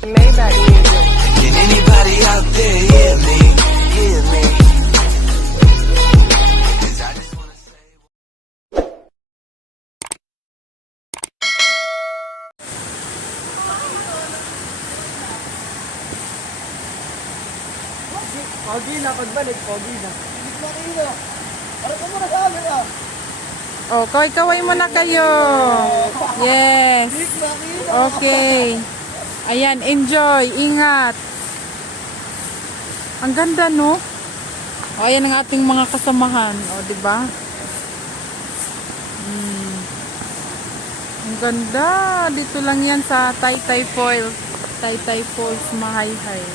Maybach music. Can anybody out there hear me? Hear me? 'Cause I just wanna say. Pogi na, pagbalik, pogi na. Hindi na kayo. Para ka muna sa amin ah. Oh, kaway-kaway muna kayo. Yes. Okay. Ayan, enjoy. Ingat. Ang ganda, no? O, ayan ang ating mga kasamahan. O, diba? Ang ganda. Dito lang yan sa Taytay Falls. Taytay Falls, Mahayhay.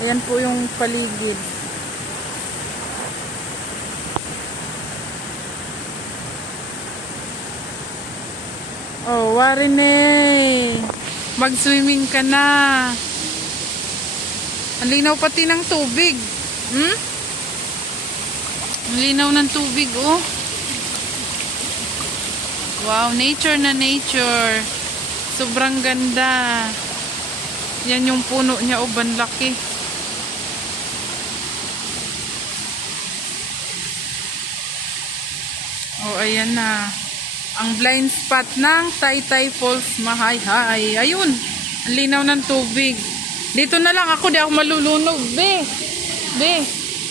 Ayan po yung paligid. Oh, Warine. Mag-swimming ka na. Ang linaw pati ng tubig. Ang linaw ng tubig, oh. Wow, nature na nature. Sobrang ganda. Yan yung puno niya, oh, banlaki. Oh, ayan na. Ang blind spot ng Taytay Falls, Mahayhay. Ayun, ang linaw ng tubig. Dito na lang ako, di ako malulunod. Be,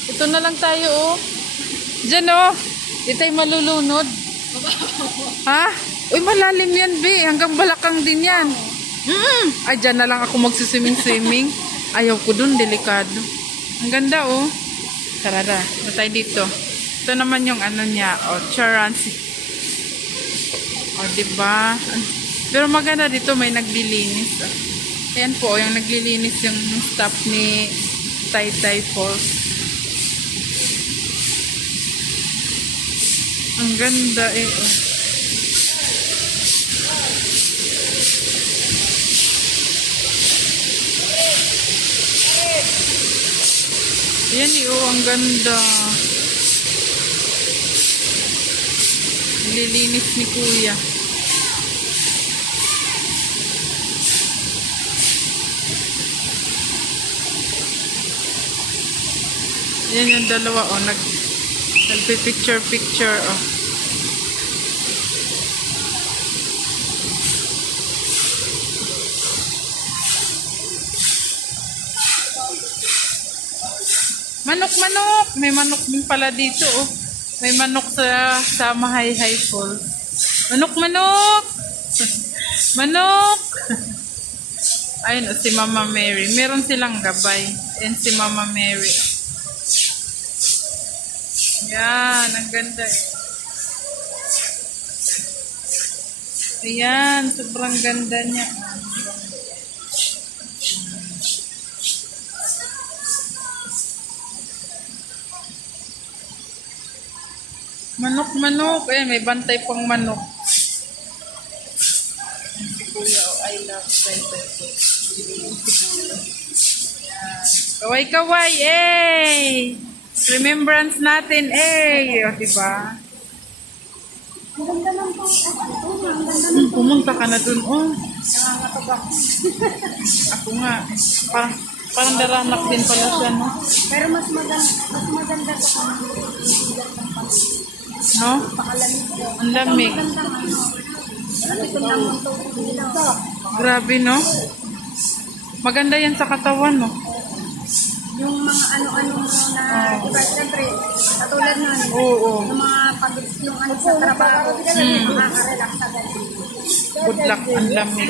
ito na lang tayo, oh. Diyan, oh. Di tayo malulunod. Ha? Uy, malalim yan, be. Hanggang balakang din yan. Ay, dyan na lang ako magsiswimming-swimming. Ayaw ko dun, delikado. Ang ganda, oh. Tarara, na tayo dito. Ito naman yung ano niya, oh, Charan. O, diba? Pero maganda dito, may naglilinis. Ayan po, yung naglilinis yung staff ni Taytay Falls. Ang ganda eh. Oh. Ayan eh, oh, ang ganda. Nililinis ni Kuya. Yan yung dalawa, oh, nagpi-picture, oh. Manok! May manok din pala dito, oh. May manok sa Mahayhay Falls. Manok! Manok! Ayun, si Mama Mary. Meron silang gabay. And si Mama Mary. Yan, ang ganda eh. Ayan, sobrang ganda niya. Manok. Ayan, may bantay pang manok. Si Kuya, oh, I love Taytay Falls. Kaway-kaway, eh! Remembrance natin, eh! O, diba? Pumunta ka na dun, oh. Ako nga. Parang daranak din pala siya, no? Pero mas maganda ka No? Ang lamig. Grabe, no? Maganda yan sa katawan, no? yung mga ano-ano na diba, siyempre, katulad nun, Oo. yung mga pagod yung ano sa trabaho, makaka-relax agad. Good luck, ang lamig.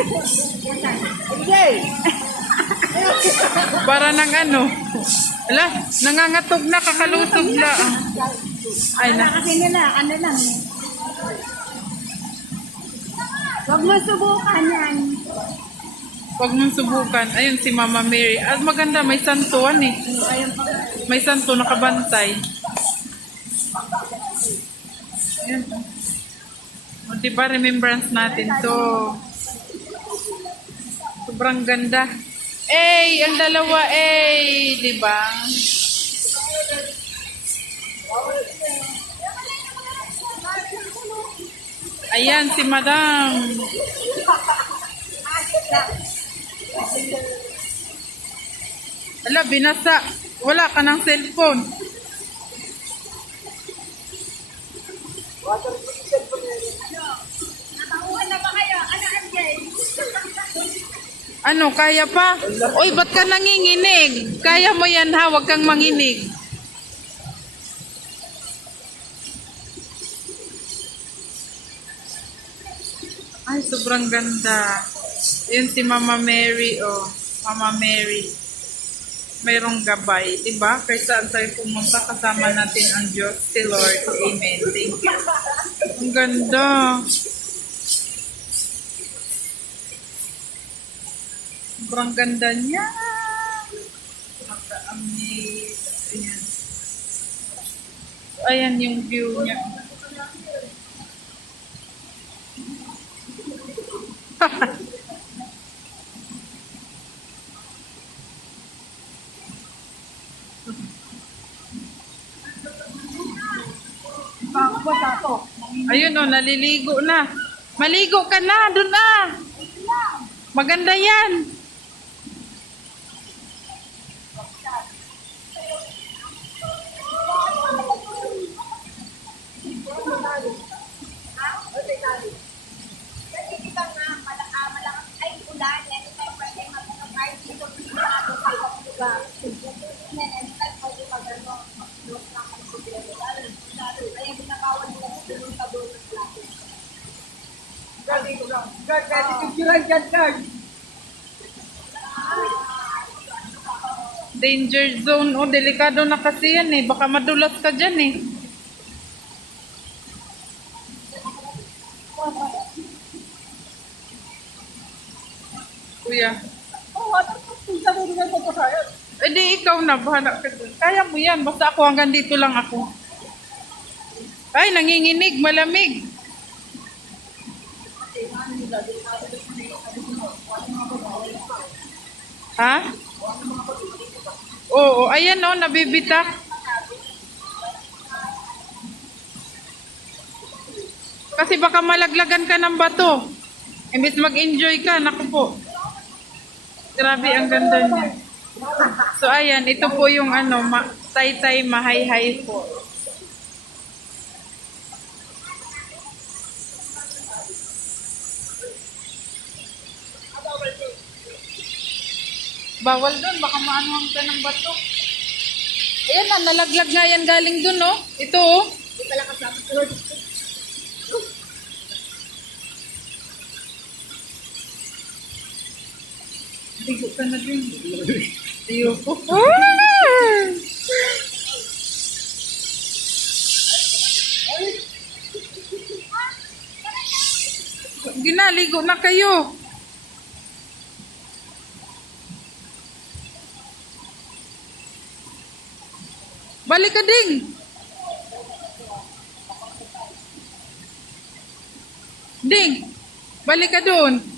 Para nang ano. Ala, nangangatog na, kakalusog na. Ay na. Kasi nila, ano lang. Huwag mo subukan yan. Huwag mong subukan. Ayun si Mama Mary. At maganda, may santuan eh. May santo nakabantay. Ayun. O, diba, remembrance natin to. Sobrang ganda. Eh, ang dalawa eh. Diba? Ayan, si Madam. Ala, binasa. Wala ka ng cellphone. Natauhan na ba kayo? Ano, MJ? Ano, kaya pa? Uy, ba't ka nanginginig? Kaya mo yan ha, huwag kang manginig. Ay, sobrang ganda. Yun si Mama Mary, oh. Mama Mary. Mayroong gabay, diba? Kaya saan tayo pumunta, kasama natin ang Diyos, si Lord. Amen. Thank you. Ang ganda. Sobrang ganda niya. Maka-amaze. Ayan. Ayan yung view niya. Ayun o, naliligo na. Maligo ka na, dun na. Maganda yan. Kasi di ba nga, malakas ay ulan, anytime pwede mag-kahit dito dito natin sa ibang lugar. Anytime pwede mag-ano, mag-close na ang problema. Kaya binabawal nila sa tulong sa doon ng klase. Guard, pwede picturean dyan, guard. Danger zone. Oh, delikado na kasi yan eh. Baka madulas ka dyan eh. Kuya. Oh, waterproof. Isa mo rin ang pagkasayan. Eh di ikaw na. Bahala ka dun. Kaya mo yan. Basta ako hanggang dito lang ako. Ay, nanginginig. Malamig. Ha? Oo, ayan o, nabibitak. Kasi baka malaglagan ka ng bato. Imbis mag-enjoy ka, naku po. Grabe, ang ganda niya. So, ayan, ito po yung ano, Taytay Mahayhay po. Bawal doon, baka maanuhan ka ng bato. Ayan na, nalaglag nga yan galing doon, no? Ito, oh. Di pala kasama sa Lord. Bigo ka na din. Ayoko. Ah! Ginaligo na kayo. Balik ka ding. Ding. Balik ka doon.